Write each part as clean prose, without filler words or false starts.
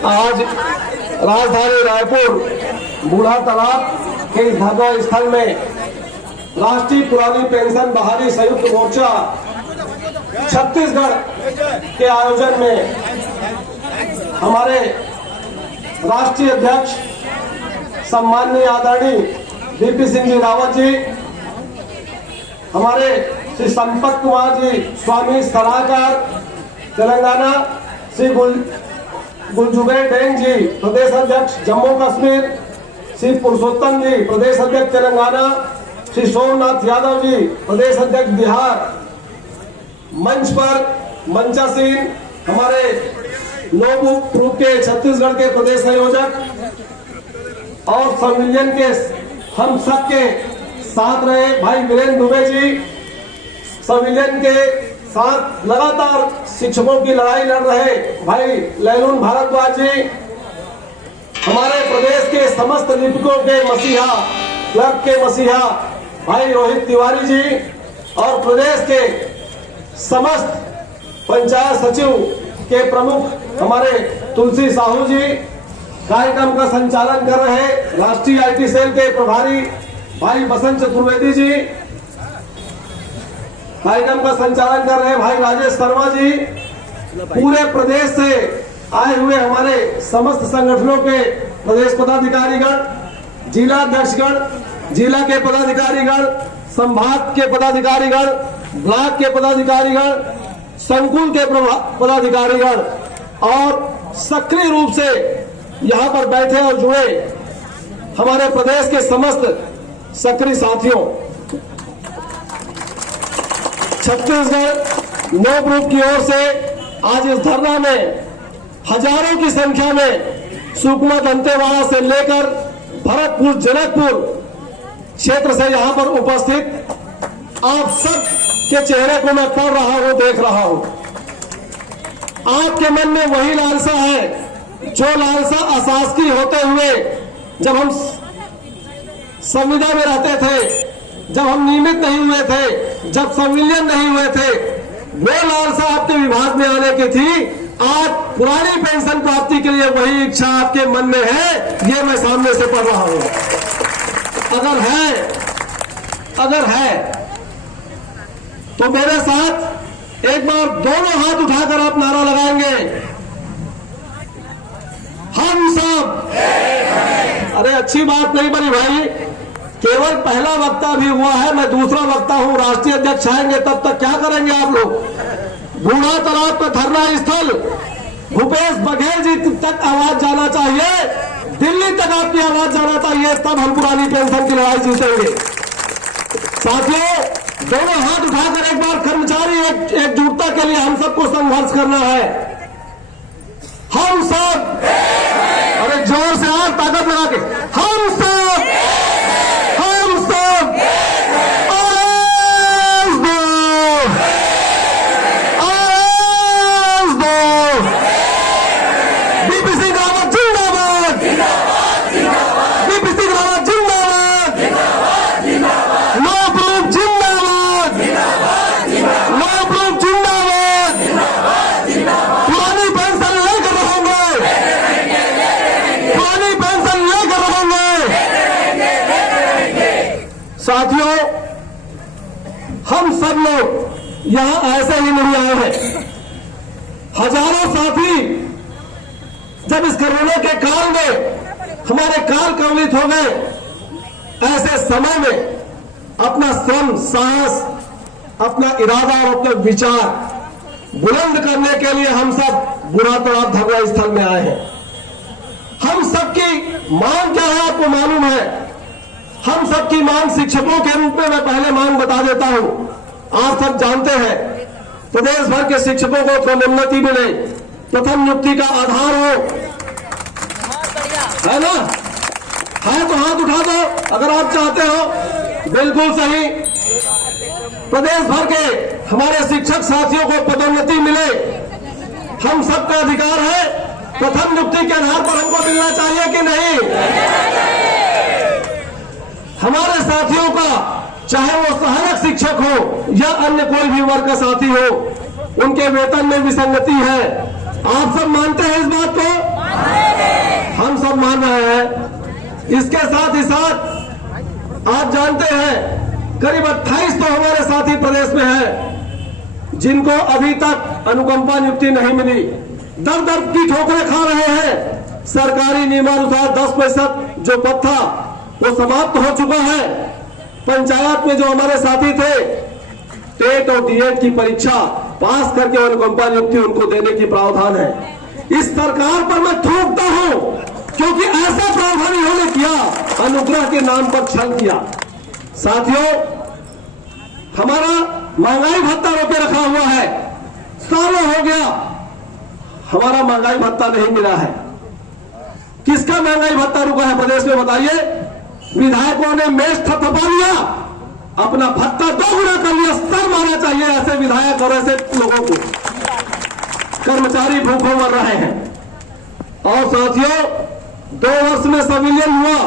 आज राजधानी रायपुर बूढ़ा तालाब के इस धर्म स्थल में राष्ट्रीय पुरानी पेंशन बहाली संयुक्त मोर्चा छत्तीसगढ़ के आयोजन में हमारे राष्ट्रीय अध्यक्ष सम्माननीय आदरणीय वीपी सिंह जी रावत जी, हमारे श्री संपत कुमार जी स्वामी सलाहकार तेलंगाना, श्री गुलजुबेर डेंग जी प्रदेश अध्यक्ष जम्मू कश्मीर, श्री पुरुषोत्तम जी प्रदेश अध्यक्ष तेलंगाना, श्री सोमनाथ यादव जी प्रदेश अध्यक्ष बिहार, मंच पर मंचासीन हमारे लोक ग्रुप के छत्तीसगढ़ के प्रदेश संयोजक और संविलियन के हम सब के साथ रहे भाई वीरेंद्र दुबे जी, संविलियन के साथ लगातार शिक्षकों की लड़ाई लड़ रहे भाई लैलून भारद्वाज जी, हमारे प्रदेश के समस्त लिपिकों के मसीहा, क्लर्क के मसीहा भाई रोहित तिवारी जी और प्रदेश के समस्त पंचायत सचिव के प्रमुख हमारे तुलसी साहू जी, कार्यक्रम का संचालन कर रहे राष्ट्रीय आईटी सेल के प्रभारी भाई बसंत चतुर्वेदी जी, कार्यक्रम का संचालन कर रहे भाई राजेश शर्मा जी, पूरे प्रदेश से आए हुए हमारे समस्त संगठनों के प्रदेश पदाधिकारीगण, जिला अध्यक्षगण, जिला के पदाधिकारीगण, संभाग के पदाधिकारीगण, ब्लॉक के पदाधिकारीगण, संकुल के पदाधिकारीगण और सक्रिय रूप से यहाँ पर बैठे और जुड़े हमारे प्रदेश के समस्त सक्रिय साथियों, छत्तीसगढ़ नो ग्रुप की ओर से आज इस धरना में हजारों की संख्या में सुकमा दंतेवाड़ा से लेकर भरतपुर जनकपुर क्षेत्र से यहाँ पर उपस्थित आप सब के चेहरे को मैं पढ़ रहा हूँ, देख रहा हूँ। आपके मन में वही लालसा है जो लालसा अशासकीय होते हुए जब हम संविदा में रहते थे, जब हम नियमित नहीं हुए थे, जब संविलियन नहीं हुए थे, वो लालसा आपके विभाग में आने की थी। आज पुरानी पेंशन प्राप्ति के लिए वही इच्छा आपके मन में है, ये मैं सामने से पढ़ रहा हूं। अगर है तो मेरे साथ एक बार दोनों हाथ उठाकर आप नारा लगाएंगे, हम सब। अरे अच्छी बात नहीं बनी भाई, केवल पहला वक्ता भी हुआ है, मैं दूसरा वक्ता हूं। राष्ट्रीय अध्यक्ष आएंगे तब तक क्या करेंगे आप लोग? बूढ़ा तालाब पर धरना स्थल भूपेश बघेल जी तक आवाज जाना चाहिए, दिल्ली तक आपकी आवाज जाना चाहिए, तब हम पुरानी पेंशन की लड़ाई जीतेंगे। साथियों, दोनों हाथ उठाकर एक बार कर्मचारी एकजुटता के लिए हम सबको संघर्ष करना है। हम सब, अरे जोर से और ताकत लगा के, हम सब साथियों, हम सब लोग यहां ऐसे ही नहीं आए हैं। हजारों साथी जब इस कोरोना के काल में हमारे काल कवलित हो गए, ऐसे समय में अपना श्रम, साहस, अपना इरादा और अपने विचार बुलंद करने के लिए हम सब बूढ़ा तालाब धरना स्थल में आए हैं। हम सबकी मांग क्या है आपको मालूम है? हम सबकी मांग शिक्षकों के रूप में, मैं पहले मांग बता देता हूं। आप सब जानते हैं प्रदेश भर के शिक्षकों को प्रोन्नति मिले, प्रथम नियुक्ति का आधार हो, है ना? है तो हाथ उठा दो अगर आप चाहते हो। बिल्कुल सही, प्रदेश भर के हमारे शिक्षक साथियों को पदोन्नति मिले, हम सबका अधिकार है। प्रथम नियुक्ति के आधार पर हमको मिलना चाहिए कि नहीं? हमारे साथियों का, चाहे वो सहायक शिक्षक हो या अन्य कोई भी वर्ग का साथी हो, उनके वेतन में विसंगति है। आप सब मानते हैं इस बात को? हम सब मान रहे हैं। इसके साथ ही साथ आप जानते हैं करीब 28 तो हमारे साथी प्रदेश में हैं जिनको अभी तक अनुकंपा नियुक्ति नहीं मिली, दर दर की ठोकरें खा रहे हैं। सरकारी नियमानुसार 10% जो पद था वो समाप्त हो चुका है। पंचायत में जो हमारे साथी थे टेट और डीएड की परीक्षा पास करके अनुकंपा नियुक्ति उनको देने की प्रावधान है। इस सरकार पर मैं थूकता हूं क्योंकि ऐसा प्रावधान इन्होंने किया, अनुग्रह के नाम पर छल किया। साथियों, हमारा महंगाई भत्ता रोके रखा हुआ है, सालों हो गया हमारा महंगाई भत्ता नहीं मिला है। किसका महंगाई भत्ता रुका है प्रदेश में बताइए? विधायकों ने मेज थपथपा लिया, अपना भत्ता 2 गुना कर लिया। सर मारना चाहिए ऐसे विधायक और ऐसे लोगों को। कर्मचारी भूखों मर रहे हैं। और साथियों, 2 वर्ष में संविलियन हुआ,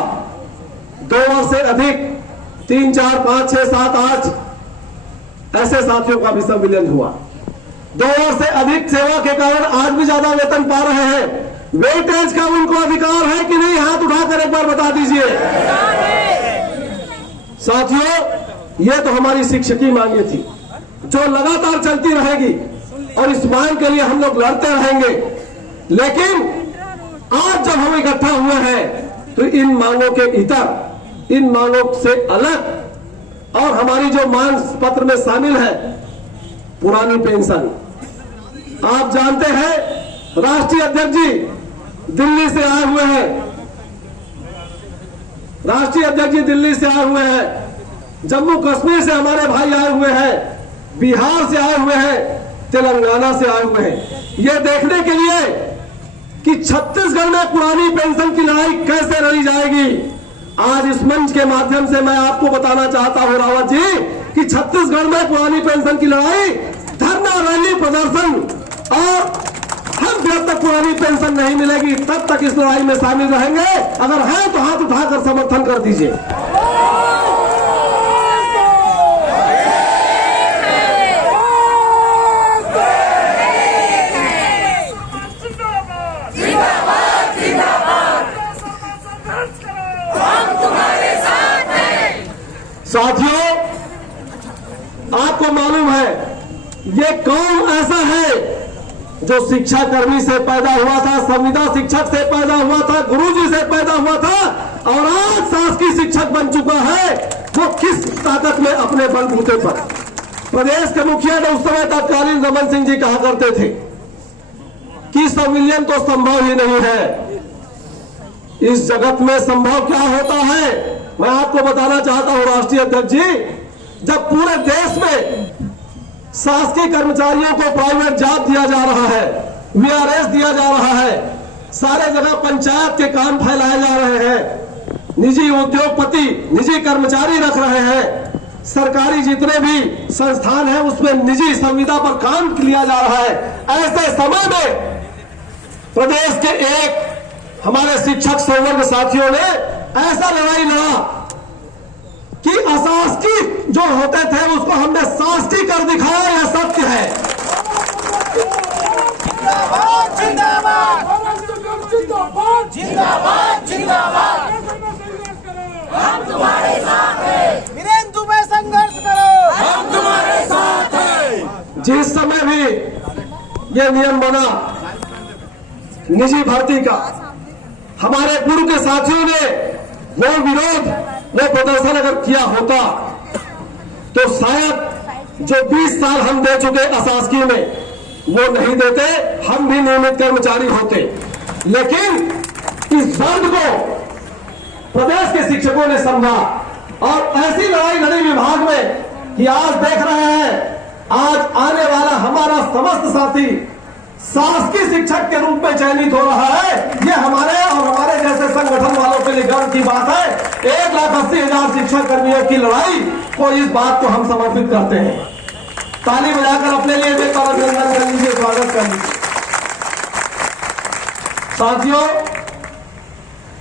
2 वर्ष से अधिक 3, 4, 5, 6, 7, 8 ऐसे साथियों का भी संविलियन हुआ। 2 वर्ष से अधिक सेवा के कारण आज भी ज्यादा वेतन पा रहे हैं। वेटेज का उनको अधिकार है कि नहीं? हाथ उठाकर एक बार बता दीजिए। साथियों, ये तो हमारी शिक्षक की मांगे थी जो लगातार चलती रहेगी और इस मांग के लिए हम लोग लड़ते रहेंगे। लेकिन आज जब हम इकट्ठा हुए हैं तो इन मांगों के इतर, इन मांगों से अलग और हमारी जो मांग पत्र में शामिल है, पुरानी पेंशन। आप जानते हैं राष्ट्रीय अध्यक्ष जी दिल्ली से आए हुए हैं, राष्ट्रीय अध्यक्ष जी दिल्ली से आए हुए हैं, जम्मू कश्मीर से हमारे भाई आए हुए हैं, बिहार से आए हुए हैं, तेलंगाना से आए हुए हैं, ये देखने के लिए कि छत्तीसगढ़ में पुरानी पेंशन की लड़ाई कैसे लड़ी जाएगी। आज इस मंच के माध्यम से मैं आपको बताना चाहता हूं रावत जी कि छत्तीसगढ़ में पुरानी पेंशन की लड़ाई, धरना, रैली, प्रदर्शन और हम जब तक पुरानी पेंशन नहीं मिलेगी तब तक इस लड़ाई में शामिल रहेंगे। अगर है तो हाथ उठाकर समर्थन कर दीजिए। साथियों, आपको मालूम है ये कौन ऐसा है जो शिक्षा कर्मी से पैदा हुआ था, संविदा शिक्षक से पैदा हुआ था, गुरुजी से पैदा हुआ था और आज शासकीय शिक्षक बन चुका है। वो किस ताकत में अपने बलबूते पर। प्रदेश के मुखिया ने उस समय तत्कालीन रमन सिंह जी कहा करते थे कि संविलियन तो संभव ही नहीं है। इस जगत में संभव क्या होता है मैं आपको बताना चाहता हूं राष्ट्रीय अध्यक्ष जी। जब पूरे देश में शासकीय कर्मचारियों को प्राइवेट जॉब दिया जा रहा है, वीआरएस दिया जा रहा है, सारे जगह पंचायत के काम फैलाए जा रहे हैं, निजी उद्योगपति निजी कर्मचारी रख रहे हैं, सरकारी जितने भी संस्थान हैं उसमें निजी संविदा पर काम लिया जा रहा है। ऐसे समय में प्रदेश के एक हमारे शिक्षक संवर्ग साथियों ने ऐसा लड़ाई लड़ा कि अशासकीय जो होते थे उसको हमने शासकीय कर दिखाया। यह सत्य है। जिंदाबाद जिंदाबाद जिंदाबाद, हम तुम्हारे साथ हैं। वीरेंद्र दुबे संघर्ष करो, हम तुम्हारे साथ हैं। जिस समय भी यह नियम बना निजी भर्ती का, हमारे पूर्व के साथियों ने वो विरोध, वो प्रदर्शन अगर किया होता तो शायद जो 20 साल हम दे चुके अशासकीय में वो नहीं देते, हम भी नियमित कर्मचारी होते। लेकिन इस दर्द को प्रदेश के शिक्षकों ने समझा और ऐसी लड़ाई लड़ी विभाग में कि आज देख रहे हैं, आज आने वाला हमारा समस्त साथी शासकीय शिक्षक के रूप में चयनित हो रहा है। ये हमारे और हमारे जैसे संगठन वालों के लिए गर्व की बात है। 1,80,000 शिक्षक कर्मियों की लड़ाई को, इस बात को हम समर्पित करते हैं। ताली बजाकर अपने लिए भी अभिनंदन कर लीजिए, स्वागत कर लीजिए। साथियों,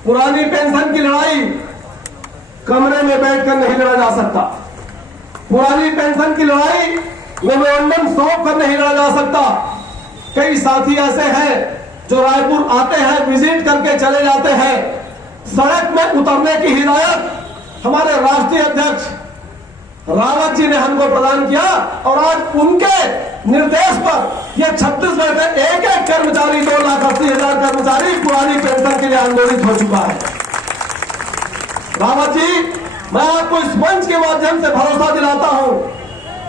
पुरानी पेंशन की लड़ाई कमरे में बैठकर नहीं लड़ा जा सकता। पुरानी पेंशन की लड़ाई मेमोरेंडम सौंप कर नहीं लड़ा जा सकता। कई साथी ऐसे हैं जो रायपुर आते हैं, विजिट करके चले जाते हैं, सड़क में उतरने की हिदायत हमारे राष्ट्रीय अध्यक्ष रावत जी ने हमको प्रदान किया और आज उनके निर्देश पर यह छत्तीसगढ़ के एक एक कर्मचारी 2,80,000 कर्मचारी पुरानी पेंशन के लिए आंदोलित हो चुका है। रावत जी, मैं आपको इस मंच के माध्यम से भरोसा दिलाता हूं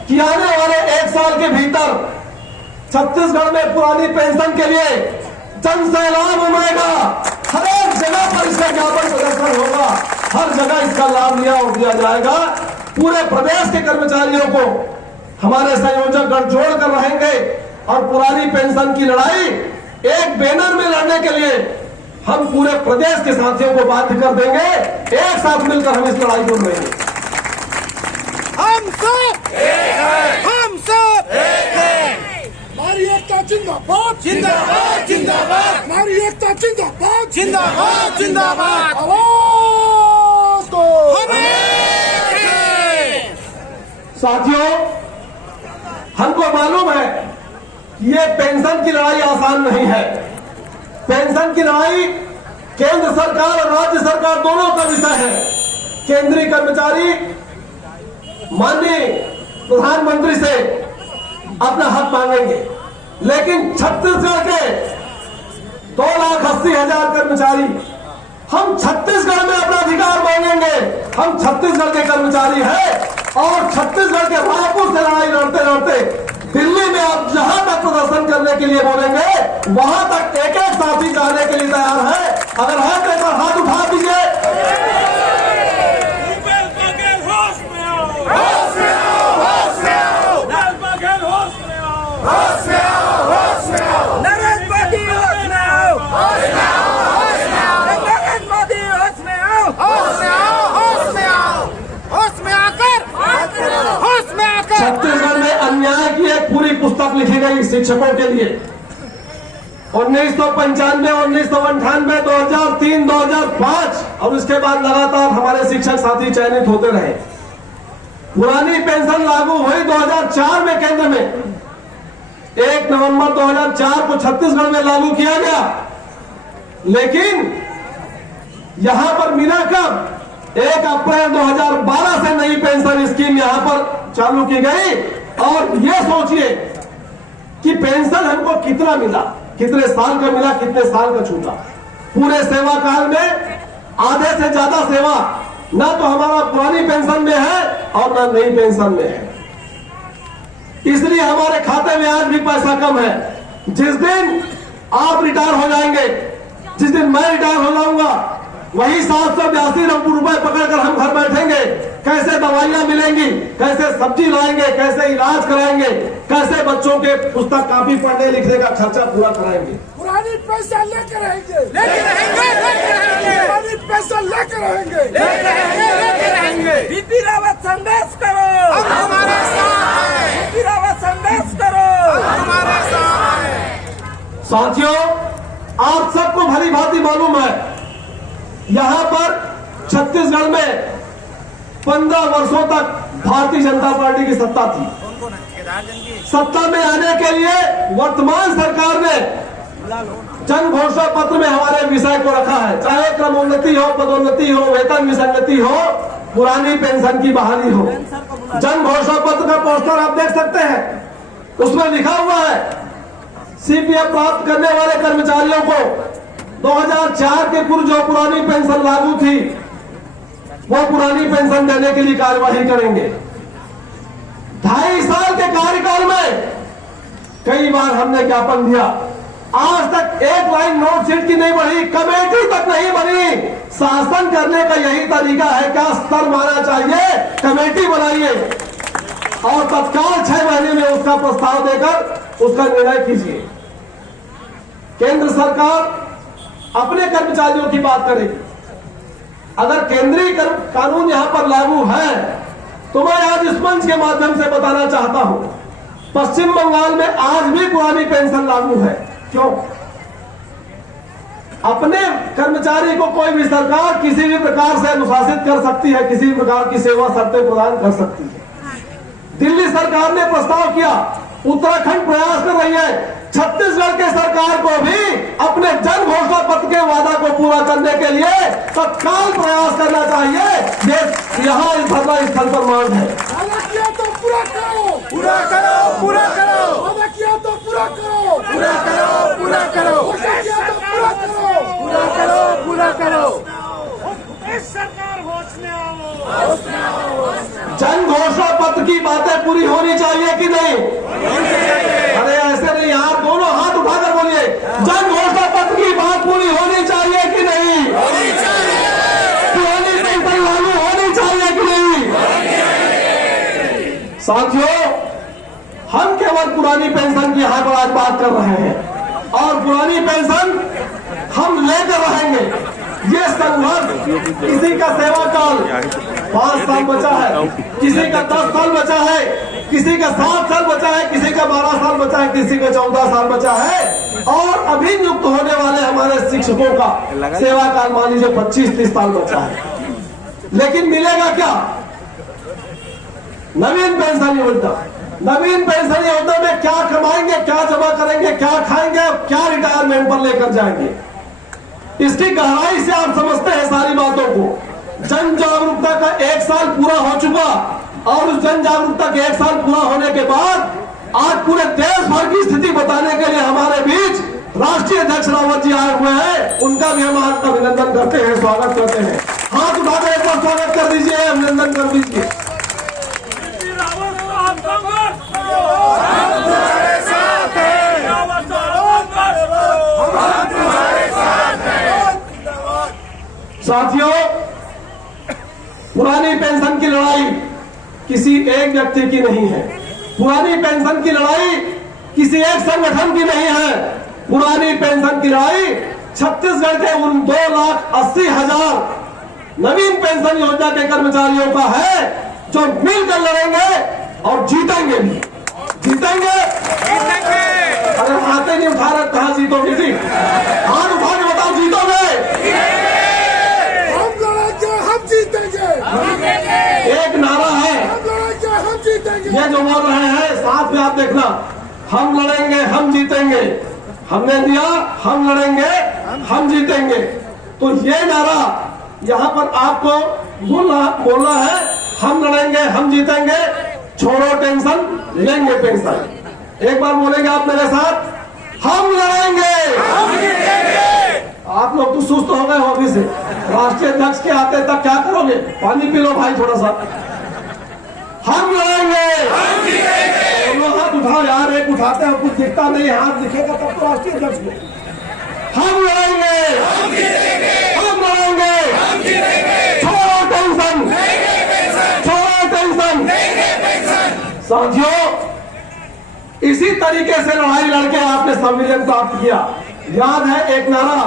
कि आने वाले 1 साल के भीतर छत्तीसगढ़ में पुरानी पेंशन के लिए जन सैलाब उमड़ेगा। हर एक जगह पर इसका ज्ञापन प्रदर्शन होगा, हर जगह इसका लाभ दिया जाएगा। पूरे प्रदेश के कर्मचारियों को हमारे संयोजक गठजोड़ कर रहेंगे और पुरानी पेंशन की लड़ाई एक बैनर में लड़ने के लिए हम पूरे प्रदेश के साथियों को बाध्य कर देंगे। एक साथ मिलकर हम इस लड़ाई को लड़ेंगे। हम सब एक हैं, हम सब एक हैं। हमारी एकता जिंदाबाद, जिंदाबाद, जिंदाबाद। हमारी एकता जिंदाबाद, जिंदाबाद, जिंदाबाद। आवाज दो, साथियों, हमको मालूम है कि ये पेंशन की लड़ाई आसान नहीं है। पेंशन की लड़ाई केंद्र सरकार और राज्य सरकार दोनों का विषय है। केंद्रीय कर्मचारी माननीय प्रधानमंत्री से अपना हक मांगेंगे, लेकिन छत्तीसगढ़ के 2,80,000 कर्मचारी, हम छत्तीसगढ़ में अपना अधिकार मांगेंगे। हम छत्तीसगढ़ के कर्मचारी हैं और छत्तीसगढ़ के रायपुर से लड़ाई लड़ते लड़ते दिल्ली में आप जहां तक प्रदर्शन करने के लिए बोलेंगे, वहां तक एक एक साथी जाने के लिए तैयार है। अगर है तो एक बार हाथ उठा दीजिए। छत्तीसगढ़ में अन्याय की एक पूरी पुस्तक लिखी गई शिक्षकों के लिए। 1995, 1998, 2003, 2005 और उसके बाद लगातार हमारे शिक्षक साथी चयनित होते रहे। पुरानी पेंशन लागू हुई 2004 में केंद्र में। 1 नवंबर 2004 को छत्तीसगढ़ में लागू किया गया, लेकिन यहां पर मिला कब? 1 अप्रैल 2012 से नई पेंशन स्कीम यहां पर चालू की गई। और ये सोचिए कि पेंशन हमको कितना मिला, कितने साल का मिला, कितने साल का छूटा। पूरे सेवा काल में आधे से ज्यादा सेवा ना तो हमारा पुरानी पेंशन में है और ना नई पेंशन में है। इसलिए हमारे खाते में आज भी पैसा कम है। जिस दिन आप रिटायर हो जाएंगे, जिस दिन मैं रिटायर हो जाऊंगा, वही 782 रुपए पकड़कर हम घर बैठेंगे। कैसे दवाइयां मिलेंगी, कैसे सब्जी लाएंगे, कैसे इलाज कराएंगे, कैसे बच्चों के पुस्तक कापी पढ़ने लिखने का खर्चा पूरा कराएंगे। पुरानी पैसा लेकर रहेंगे, लेकर रहेंगे, लेकर रहेंगे। पुरानी पैसा लेकर रहेंगे, लेकर रहेंगे, लेकर रहेंगे। बीपी रावत संदेश करो, हम हमारे साथ हैं। बीपी रावत संदेश करो, हम हमारे साथ हैं। साथियों, आप सबको भली भांति मालूम है, यहां पर छत्तीसगढ़ में 15 वर्षों तक भारतीय जनता पार्टी की सत्ता थी। सत्ता में आने के लिए वर्तमान सरकार ने जन घोषणा पत्र में हमारे विषय को रखा है, चाहे क्रमोन्नति हो, पदोन्नति हो, वेतन विसंगति हो, पुरानी पेंशन की बहाली हो। जन घोषणा पत्र का पोस्टर आप देख सकते हैं, उसमें लिखा हुआ है सीपीएफ प्राप्त करने वाले कर्मचारियों को 2004 के पूर्व जो पुरानी पेंशन लागू थी, वो पुरानी पेंशन देने के लिए कार्यवाही करेंगे। 2.5 साल के कार्यकाल में कई बार हमने ज्ञापन दिया, आज तक एक लाइन नोट शीट की नहीं बढ़ी, कमेटी तक नहीं बनी। शासन करने का यही तरीका है, क्या स्तर माना चाहिए, कमेटी बनाइए और तत्काल 6 महीने में उसका प्रस्ताव देकर उसका निर्णय कीजिए। केंद्र सरकार अपने कर्मचारियों की बात करेगी। अगर केंद्रीय कानून यहां पर लागू है तो मैं आज इस मंच के माध्यम से बताना चाहता हूं, पश्चिम बंगाल में आज भी पुरानी पेंशन लागू है। क्यों? अपने कर्मचारी को कोई भी सरकार किसी भी प्रकार से अनुशासित कर सकती है, किसी भी प्रकार की सेवा शर्तें प्रदान कर सकती है। दिल्ली सरकार ने प्रस्ताव किया, उत्तराखंड प्रयास कर रही है छत्तीसगढ़ के सरकार को भी अपने जन घोषणा पत्र के वादा को पूरा करने के लिए तत्काल प्रयास करना चाहिए। ये यहाँ इस धरना स्थल पर मांग है। वादा किया तो पूरा करो, पूरा करो, पूरा करो। वादा किया तो पूरा करो, पूरा करो, पूरा करो। वादा किया तो पूरा करो, पूरा करो, पूरा करो। सरकार होश में आओ। जन घोषणा पत्र की बातें पूरी होनी चाहिए कि नहीं? अरे ऐसे नहीं यार, दोनों हाथ उठाकर बोलिए, जन घोषणा पत्र की बात पूरी होनी चाहिए कि नहीं? पुरानी पेंशन लागू होनी चाहिए कि नहीं? साथियों, हम केवल पुरानी पेंशन की यहाँ पर आज बात कर रहे हैं और पुरानी पेंशन हम लेकर रहेंगे। ये संघर्ष, किसी का सेवा काल 5 साल बचा है, किसी का 10 साल बचा है, किसी का 7 साल बचा है, किसी का 12 साल बचा है, किसी का 14 साल बचा है और अभी नियुक्त होने वाले हमारे शिक्षकों का सेवा काल मान लीजिए 25-30 साल बचा है। लेकिन मिलेगा क्या? नवीन पेंशन योजना। नवीन पेंशन योजना में क्या कमाएंगे, क्या जमा करेंगे, क्या खाएंगे, क्या रिटायरमेंट पर लेकर जाएंगे, इसकी गहराई से आप समझते हैं सारी बातों को। जन जागरूकता का 1 साल पूरा हो चुका और उस जन जागरूकता के 1 साल पूरा होने के बाद आज पूरे देश भर की स्थिति बताने के लिए हमारे बीच राष्ट्रीय अध्यक्ष रावत जी आए हुए हैं। उनका भी हम आज अभिनंदन करते हैं, स्वागत करते हैं। हाथ उठाकर एक बार स्वागत कर दीजिए, अभिनंदन कर दीजिए। साथियों, पुरानी पेंशन की लड़ाई किसी एक व्यक्ति की नहीं है। पुरानी पेंशन की लड़ाई किसी एक संगठन की नहीं है। पुरानी पेंशन की लड़ाई छत्तीसगढ़ के उन 2,80,000 नवीन पेंशन योजना के कर्मचारियों का है जो मिलकर लड़ेंगे और जीतेंगे भी। जीतेंगे। अगर हाथे नहीं उठा रहे कहां जीतोगे जी? हाथ उठा के बताओ, जीतोगे? एक नारा है, ये जो बोल रहे हैं साथ में आप देखना, हम लड़ेंगे हम जीतेंगे। हमने दिया, हम लड़ेंगे हम जीतेंगे। तो ये नारा यहाँ पर आपको बोलना है, हम लड़ेंगे हम जीतेंगे, छोड़ो टेंशन लेंगे पेंशन। एक बार बोलेंगे आप मेरे साथ, हम लड़ेंगे हम जीतेंगे। आप लोग तो सुस्त हो गए हो अभी से। राष्ट्रीय अध्यक्ष के आते तक क्या करोगे? पानी पी लो भाई थोड़ा सा। हम लड़ेंगे हम जीतेंगे। दोनों हाथ उठाओ यार, एक उठाते हैं कुछ दिखता नहीं, हाथ दिखेगा तब तो राष्ट्रीय अध्यक्ष को। हम लड़ेंगे हम जीतेंगे, हम लड़ेंगे हम जीतेंगे, छोड़ो टेंशन छोड़ो टेंशन। साथियों, इसी तरीके से लड़ाई लड़के आपने संविलियन प्राप्त किया। याद है एक नारा,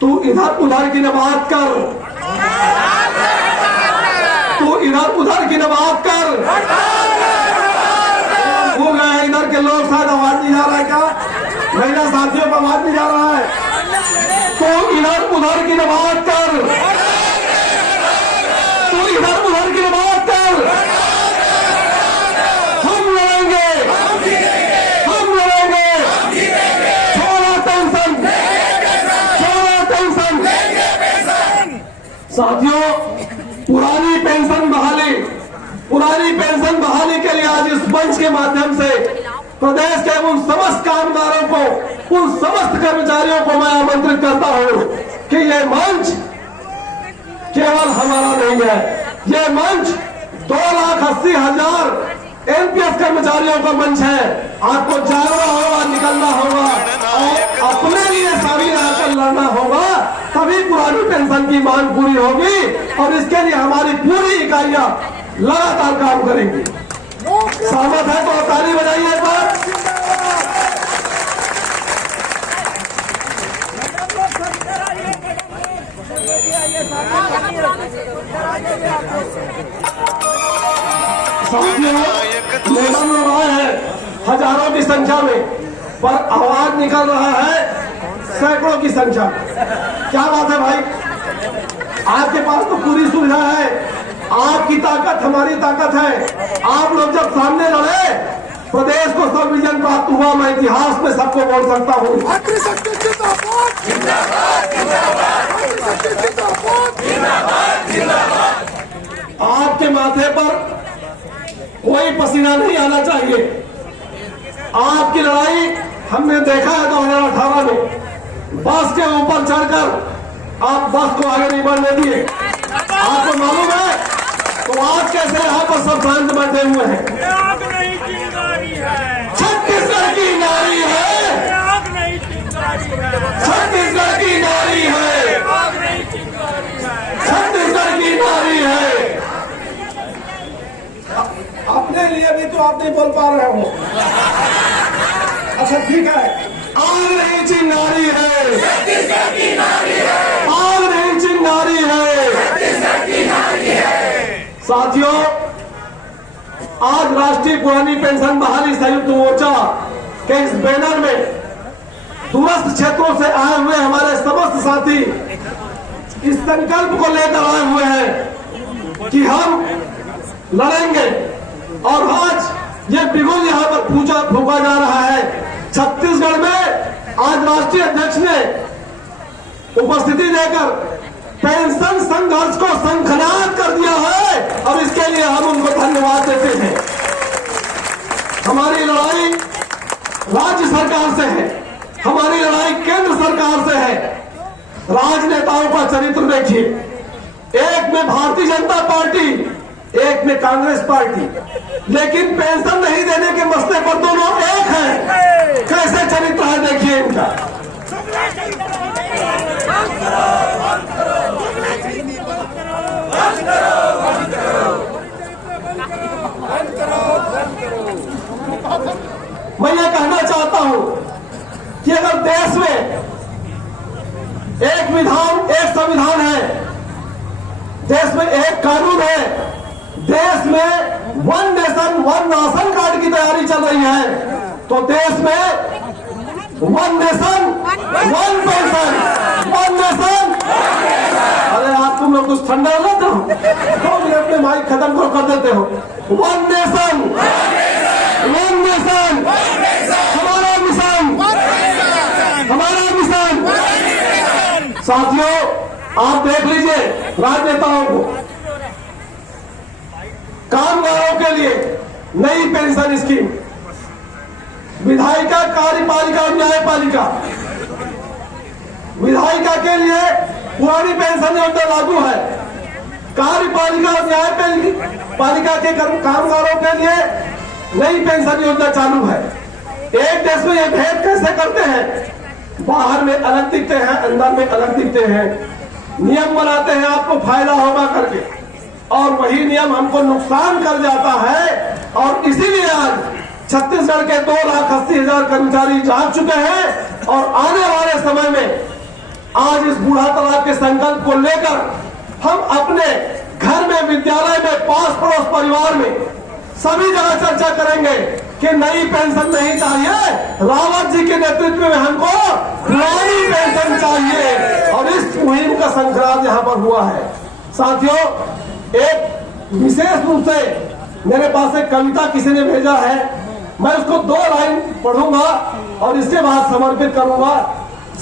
तू इधर उधर की न बात कर, तू इधर उधर की न बात कर। भूल गए इधर के लोग, शायद आवाज नहीं जा रहा है क्या? महिला साथियों को आवाज नहीं जा रहा है। तू इधर उधर की न बात कर, तू इधर उधर की न बात कर। हम लड़ेंगे हम लड़ेंगे, छोड़ो टेंशन छोड़ो टेंशन। साथियों, पुरानी पेंशन बहाली के लिए आज इस मंच के माध्यम से प्रदेश के उन समस्त कामगारों को, उन समस्त कर्मचारियों को मैं आमंत्रित करता हूं कि ये मंच केवल हमारा नहीं है। ये मंच 2,80,000 एनपीएस कर्मचारियों का मंच है। आपको जागना होगा, निकलना होगा और अपने लिए साबित आकर लड़ना होगा, तभी पुरानी पेंशन की मांग पूरी होगी और इसके लिए हमारी पूरी इकाइयां लगातार काम करेंगी। सहमत है तो ताली बजाइए एक बार। मैदान में आए हैं हजारों की संख्या में, पर आवाज निकल रहा है सैकड़ों की संख्या में। क्या बात है भाई? आपके पास तो पूरी सुविधा है, आपकी ताकत हमारी ताकत है। आप लोग जब सामने लड़े प्रदेश को संविलियन प्राप्त हुआ, मैं इतिहास में सबको बोल सकता हूँ। मातृशक्ति जिंदाबाद, जिंदाबाद, जिंदाबाद, मातृशक्ति जिंदाबाद, जिंदाबाद, जिंदाबाद। आपके माथे पर कोई पसीना नहीं आना चाहिए। आपकी लड़ाई हमने देखा है 2018 में, बस के ऊपर चढ़कर आप बस को आगे नहीं बढ़ने दिए। आपको मालूम है तो आप कैसे यहाँ पर सब शांत बैठे हुए हैं। छत्तीसगढ़ की नारी है, छत्तीसगढ़ की नारी है, छत्तीसगढ़ की नारी है। अपने लिए भी तो आप नहीं बोल पा रहे हो। अच्छा ठीक है, आग नहीं चिंगारी है, छत्तीसगढ़ की नारी है, आग नहीं चिंगारी है, छत्तीसगढ़ की नारी है। साथियों, आज राष्ट्रीय पुरानी पेंशन बहाली संयुक्त मोर्चा के इस बैनर में दूरस्थ क्षेत्रों से आए हुए हमारे समस्त साथी इस संकल्प को लेकर आए हुए हैं कि हम लड़ेंगे। और आज ये बिगुल यहाँ पर फूका जा रहा है। छत्तीसगढ़ में आज राष्ट्रीय अध्यक्ष ने उपस्थिति देकर पेंशन संघर्ष को शंखनाद कर दिया है और इसके लिए हम उनको धन्यवाद देते हैं। हमारी लड़ाई राज्य सरकार से है, हमारी लड़ाई केंद्र सरकार से है। राजनेताओं का चरित्र देखिए, एक में भारतीय जनता पार्टी, एक में कांग्रेस पार्टी, लेकिन पेंशन नहीं देने के मसले पर दोनों एक हैं। कैसे चरित्र है देखिए इनका। मैं ये कहना चाहता हूं कि अगर देश में एक विधान, एक संविधान है, देश में एक कानून है, देश में one nation one ration card की तैयारी चल रही है, तो देश में one nation one pension, one nation. अरे आप तुम लोग कुछ ठंडा हो जाते हो, 2 मिनट में माइक खत्म कर देते हो। वन नेशन, वन नेशन, हमारा मिशन, हमारा मिशन। साथियों, आप देख लीजिए राजनेताओं को, कामगारों के लिए नई पेंशन स्कीम, विधायिका, कार्यपालिका और न्यायपालिका। विधायिका के लिए पुरानी पेंशन योजना लागू है, कार्यपालिका और न्यायपालिका के कामगारों के लिए नई पेंशन योजना चालू है। एक देश में ये भेद कैसे करते हैं, बाहर में अलग दिखते हैं, अंदर में अलग दिखते हैं। नियम बनाते हैं आपको फायदा होगा करके, और वही नियम हमको नुकसान कर जाता है। और इसीलिए आज छत्तीसगढ़ के 2,80,000 कर्मचारी जाग चुके हैं और आने वाले समय में आज इस बूढ़ा तालाब के संकल्प को लेकर हम अपने घर में, विद्यालय में, पास पड़ोस परिवार में सभी जगह चर्चा करेंगे कि नई पेंशन नहीं चाहिए, रावत जी के नेतृत्व में हमको पुरानी पेंशन चाहिए। और इस मुहिम का संक्रांत यहाँ पर हुआ है। साथियों, एक विशेष रूप से मेरे पास एक कविता किसी ने भेजा है, मैं उसको 2 लाइन पढ़ूंगा और इसके बाद समर्पित करूंगा।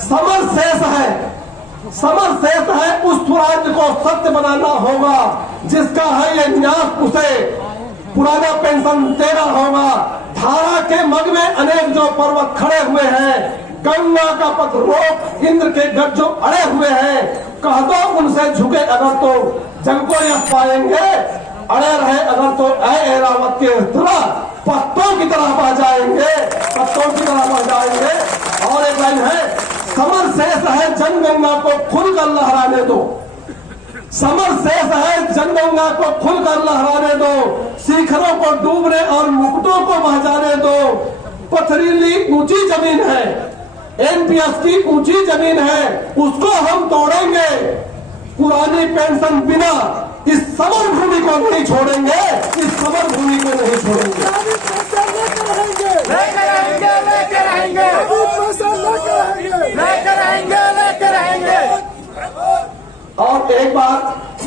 समर शेष है, समर शेष है, उस स्वराज्य को सत्य बनाना होगा, जिसका है ये न्यास उसे पुराना पेंशन देना होगा। धारा के मग में अनेक जो पर्वत खड़े हुए हैं, गंगा का पथ रोक इंद्र के गज जो अड़े हुए हैं, कह दो उनसे झुके अगर तो जग को यश पाएंगे, अड़े रहे अगर तो ऐरावत के तरह पत्तों की तरह बह जाएंगे, पत्तों की तरह बह जाएंगे। और एक लाइन है, समर शेष है जनगंगा को खुलकर लहराने दो, समर शेष है जनगंगा को खुलकर लहराने दो, शिखरों को डूबने और मुकुटों को बहजाने दो। पथरीली ऊंची जमीन है, एनपीएस की ऊंची जमीन है, उसको हम तोड़ेंगे। पुरानी पेंशन बिना इस समर भूमि को नहीं छोड़ेंगे, इस समर भूमि को नहीं छोड़ेंगे। और एक बार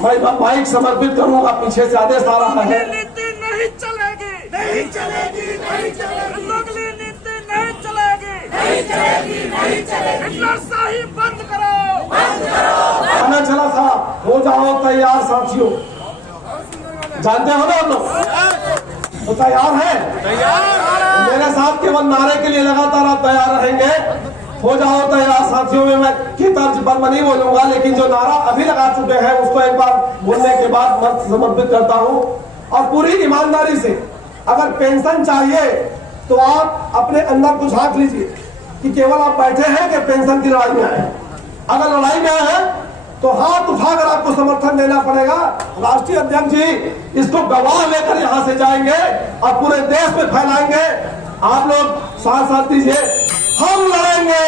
मैं माइक समर्पित करूंगा, पीछे से आदेश आ रहा है। नीति नहीं चलेगी, नहीं चलेगी, नहीं चलेगी। नकली नीति नहीं चलेगी, नहीं चलेगी, नहीं चलेगी। हिटलरशाही बंद करो, बंद करो। गाना चला था, हो जाओ तैयार साथियों, जानते हो ना आप लोग? तो तैयार है? मेरे साथ केवल नारे के लिए लगातार आप तैयार रहेंगे। हो जाओ तैयार साथियों में मैं की तर्ज पर मैं नहीं बोलूंगा, लेकिन जो नारा अभी लगा चुके हैं उसको एक बार बोलने के बाद मैं समर्पित करता हूं। और पूरी ईमानदारी से अगर पेंशन चाहिए तो आप अपने अंदर कुछ झांक लीजिए कि केवल आप बैठे हैं कि पेंशन की लड़ाई में आए। अगर लड़ाई में आए हैं तो हाथ उठाकर आपको समर्थन देना पड़ेगा। राष्ट्रीय अध्यक्ष जी इसको गवाह लेकर यहाँ से जाएंगे और पूरे देश में फैलाएंगे। आप लोग साथ साथ दीजिए, हम लड़ेंगे।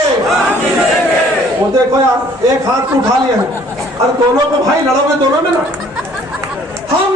वो देखो यार, एक हाथ को उठा लिया है, अरे दोनों को भाई लड़ोगे दोनों में ना, हम